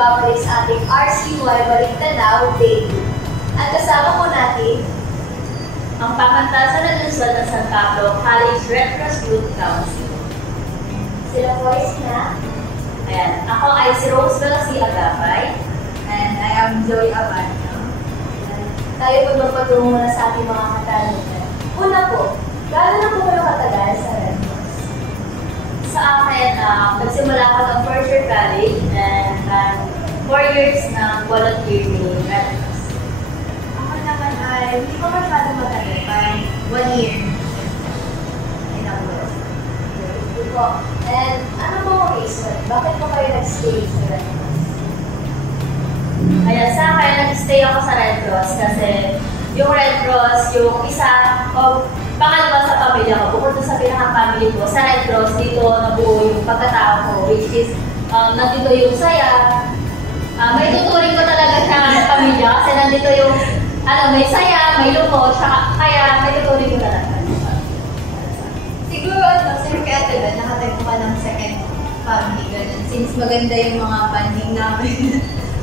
nagbabalik sa ating RCY Balintanaw Day. At kasama po natin ang Pamantasan na Lungsod ng San Pablo College Red Cross Youth Council. Sila po ay sina. Ayan, ako ay si Rose Velasquez Agapay. And I am Joy Abano. Tayo po magpatungo na sa ating mga katanungan. Una po, gaano na po kayo katagal sa Red Cross? Sa akin, nagsimula ako ng first year college and 4 years ng volunteering in Red Cross. Ako naman ay hindi ko masyadong matagal, parang 1 year. And ano po ang reason? Bakit po kayo nag-stay sa Red Cross? Kaya sa akin, nag-stay ako sa Red Cross kasi yung Red Cross, yung isa o pangalawa sa pamilya ko, bukod sa pinaka-family ko, sa Red Cross, dito nabuo yung pagkatao ko, which is nandito yung saya. May tuturing ko talaga siya ng pamilya kasi nandito yung may saya, may lungkot, kaya may tuturing ko talaga. Siguro, sir, kaya tagal, nakatayo ka ng second family, ganun. Since maganda yung mga bonding namin.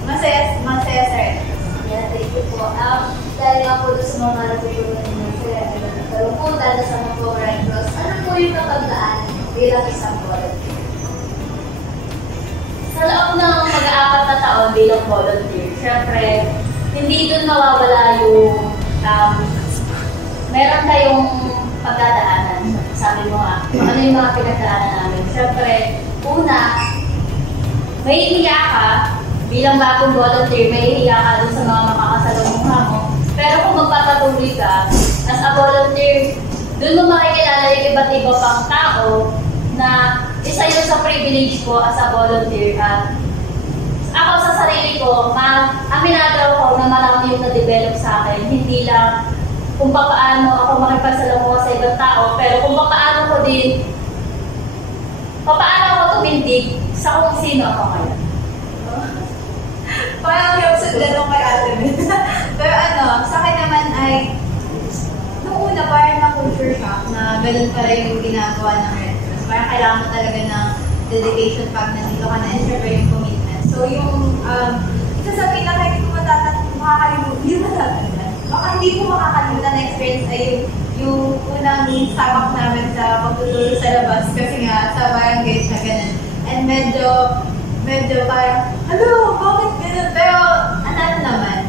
masaya sa Red Cross. Yeah, thank you po. Dahil nga po doon sa mga natutunan ninyo, kaya kalungkutan na sa mga Red Cross, ano po yung napagdaan bilang isang volunteer? Sa loob ng mag-aapat na taon bilang volunteer, syempre, hindi doon mawawala yung meron kayong pagdadaanan. Sabi mo nga, ano yung mga pinagdaanan namin? Syempre, una, may hiya ka, bilang bagong volunteer, may hiya ka dun sa mga makakasalumuha mo. Pero kung magpapatuloy ka, as a volunteer, dun mo makikilala yung iba't iba pang tao na isa yun sa privilege ko as a volunteer. At ako sa sarili ko, aminado ko na marami yung na-develop sa akin. Hindi lang kung paano ako makipagsalamuha sa ibang tao, pero kung paano ko din, paano ako tumindig sa kung sino ako ngayon. Parang yung sundan mo kay Ate Ben. Pero sa akin naman ay, nung una parang na-culture shock na ganun pala yung ginagawa ng Red Cross. Parang kailangan mo talaga ng dedication pag nandito ka na, and syempre yung commitment. So yung, isa sa pinaka hindi ko makakalimutan, baka hindi ko makakalimutan na experience ay yung unang sabak namin sa pagtutulog sa labas kasi nga sa barangay siya ganun. And medyo parang, bakit ganun? Pero naman,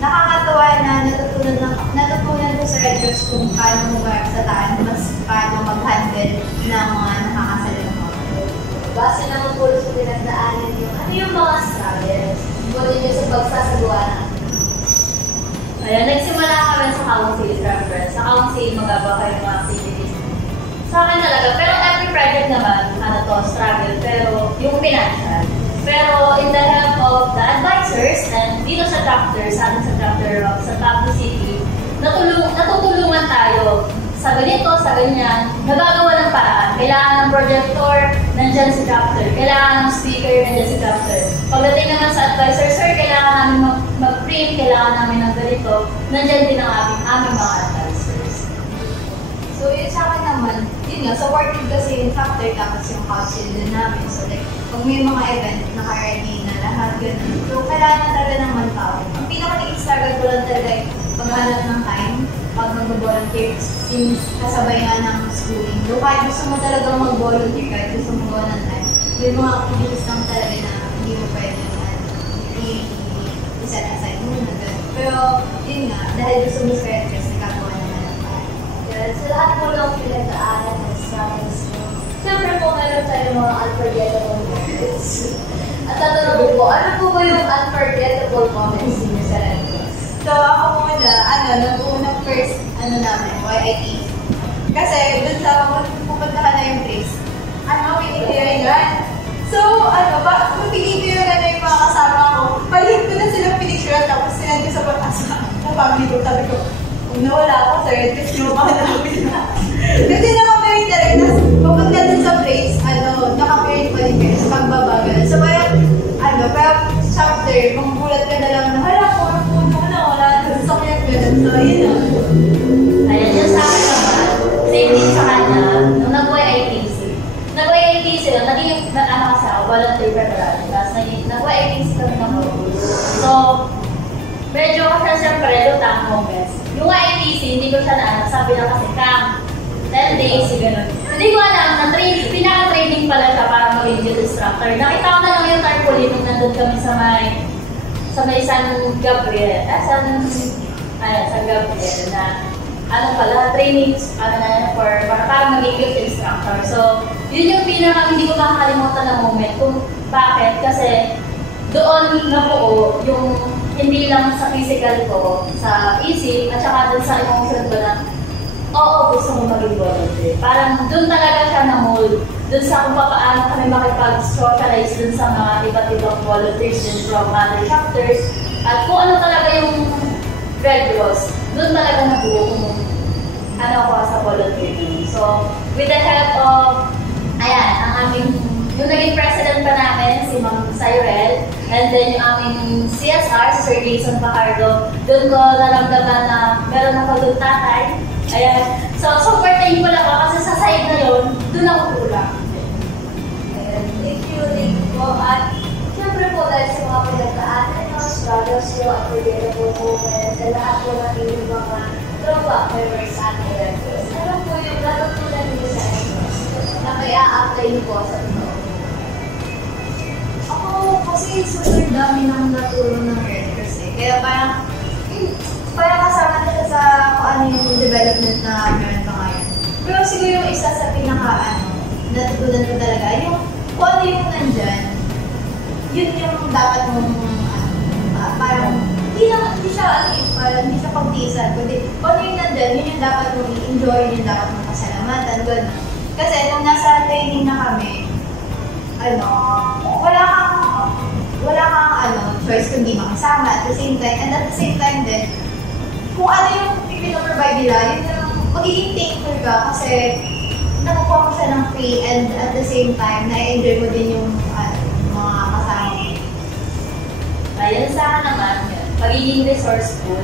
nakakatawa na natutunan ko sa Red Cross kung paano mag sa taan, mas paano mag-handle ng mga nakakasalama. Base naman po sa pinagdaanan nyo, ano yung mga struggles? Buti nyo sa pagsasagawa natin? Ayan, nagsimula kami sa council, syempre. Sa council, magawa kayo ng mga activities. Sa akin talaga, pero every project naman, struggle, pero yung financial. Pero in the help of the advisors and dito sa chapter, sa atin sa chapter of San Pablo City, natutulungan tayo sa ganito, sa ganyan, nagagawa ng paraan. Kailangan ng projector, nandyan sa chapter. Kailangan ng speaker, nandyan sa chapter. Pagdating naman sa advisor, sir, kailangan namin mag-print, kailangan namin ng ganito, nandyan din ang aming mga advisors. So yun sa akin naman, yun nga, supported kasi yung chapter tapos yung council din namin. So like, pag may mga event, naka-ready na lahat, ganun. So kailangan talaga ng manpower. Ang pinaka-struggle ko lang talaga ay paghanap ng time pag mag-volunteer since kasabay nga ng schooling. So kahit gusto mo talagang mag-volunteer, kahit gusto mo gawa ng time, yung mga activities lang talaga na hindi mo pwede i-set aside muna. Pero yun nga, dahil gusto mo sa Red Cross, nagkagawa naman ng time. Sa lahat po ng pinagdaanan ng struggles mo, siyempre po meron tayo mga unforgettable moments. At tatanong po, ano po ba yung unforgettable moments niyo sa Red Cross? So ako muna, nung unang first, namin, YIT. Kasi dun sa pupunta ka na yung place, pinipiliran. So, kung pinipiliran na yung mga kasama ko, palihit ko na silang pinicturean tapos sinand ko sa pag-asa ng family ko. Sabi ko, kung nawala ako sa Red Cross, yung mga namin na. Kasi nakapirin talaga, tapos pupunta dun sa place, nakapirin pa din kayo sa pagbabagal. So, pero chapter, magugulat ka na lang na, hala, wala na sa sakyan ganun. So, yun na. Ayan, yung sa akin naman, same din sa kanya, nung nag-YITC. Nag-YITC, naging, volunteer preparatory class, nag-YITC kami ng August. So, medyo kasi siyempre, lutang moments. Yung YITC, hindi ko siya sabi na kasi camp, 10 days, gano'n. Hindi ko alam na pinaka-training pala siya para maging youth instructor. Nakita ko na lang yung tarpaulin nung nandun kami sa may San Gabriel, San Gabriel na training para maging youth instructor. So, yun yung hindi ko makakalimutan na moment kung bakit. Kasi doon nabuo yung hindi lang sa physical ko, sa isip, at saka dun sa emotion ko na oo, gusto ko maging volunteer. Parang doon talaga siya na-mold. Doon sa kung paano kami makipag-socialize doon sa mga iba't ibang volunteers din from other chapters. At kung ano talaga yung Red Cross, doon talaga nabuo kung ano ako sa volunteering. So, with the help of, yung naging president pa namin, si Ma'am Cyrel, and then yung aming CSR, si Sir Jason Pacardo, doon ko naramdaman na meron ako doon tatay. Ayan. So, super thankful ako kasi sa side na yun, doon ako tulang. Ayan. Thank you po. At siyempre po dahil sa mga pinagdaanan nyo, struggles nyo, unforgettable moments, sa lahat po ng inyong mga throwback memories sa ating Red Cross. Ano po yung natutunan nyo sa Red Cross na kaya apply nyo po sa totoo? Ako kasi super dami nang natulong ng Red Cross eh. Kaya parang kasama na siya sa kung ano yung development na meron pa ngayon. Pero siguro yung isa sa natutunan ko talaga, yung kung ano yung nandyan, yun yung dapat mong parang hindi siya pagtiisan, kundi kung ano yung nandyan, yun yung dapat mong i-enjoy, yun yung dapat mong pasalamatan, gano'n. Kasi nung nasa training na kami, wala kang choice kundi makasama at the same time, and at the same time din, kung ano yung pinaprovide nila, yun yung magiging thankful ka kasi nakukuha mo siya ng free and at the same time, na-enjoy mo din yung mga kasama mo. Ayun sa akin naman, pagiging resourceful,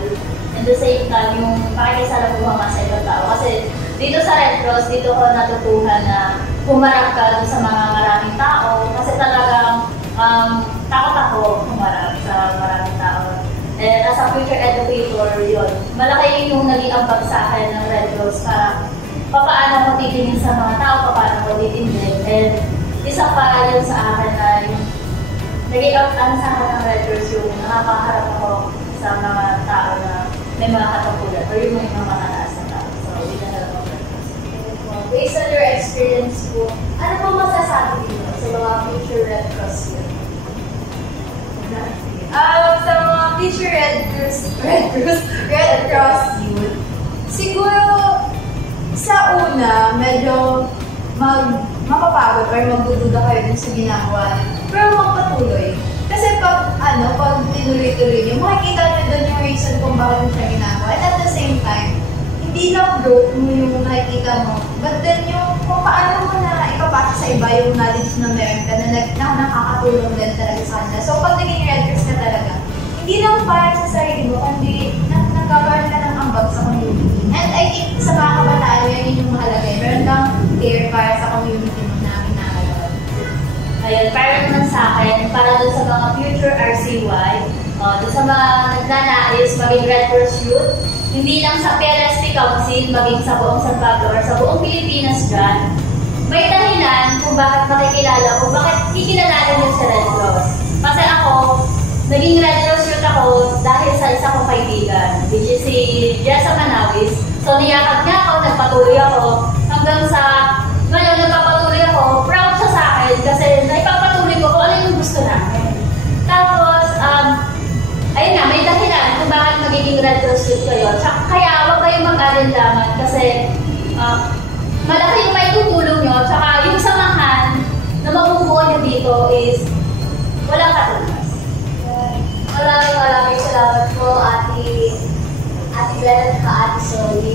and the same time, yung pakikisalamuha sa ibang tao. Kasi dito sa Red Cross, dito ko natutuhan na humarap ka sa mga maraming tao kasi talagang takot ako humarap sa maraming tao. And as a future educator, yun, malaki yung naging ambag sa akin ng Red Cross para paano ko titingin sa mga tao, paano ko titingin. And isa pa yun sa akin na yung naging ambag sa akin ng Red Cross yung nakakaharap ako sa mga tao na may mga katungkulan or yung mga matataas na tao. So, yun na lang ako. Based on your experience po, ano po masasabi niyo sa mga future Red Cross yun? Sa mga future Red Cross youth, siguro sa una, medyo mapapagod or magdududa kayo dun sa ginagawa. Pero magpatuloy. Kasi pag tinuloy-tuloy nyo, makikita nyo dun yung reason kung bakit mo siya ginagawa. And at the same time, hindi lang growth mo yung nakikita mo, but then yung kung paano mo na ipapasa sa iba yung knowledge na meron ka na nakakatulong din talaga sa kanila. So pag naging Red Cross ka talaga, hindi lang para sa sarili mo, kundi nagkakaroon ka ng ambag sa community. And I think sa mga kabataan, yan yung mahalaga. Meron kang care para sa community mo na kinakalawan. Ayun, para naman sa akin, para dun sa mga future RCY, dun sa mga nagnanais maging Red Cross Youth, hindi lang sa PLSP Council, maging sa buong San Pablo or sa buong Pilipinas dyan, may dahilan kung bakit makikilala o bakit kikilala niyo sa Red Cross. Kasi ako, naging Red Cross Youth ako dahil sa isa kong kaibigan, which is si Jessa Manawis. So niyakap niya ako, nagpatuloy ako, hanggang sa ngayon nagpapatuloy ako, proud siya sa akin kasi naipapatuloy ko kung ano yung gusto namin. Tapos, ayun nga, may dahilan kung bakit magiging Red Cross Youth kayo. Kaya huwag kayong mag-alinlangan kasi malaki yung may tutulong nyo. Tsaka yung samahan na mabubuo nyo dito is walang katulas. Maraming salamat po, Ate Bella at Ate Zoe.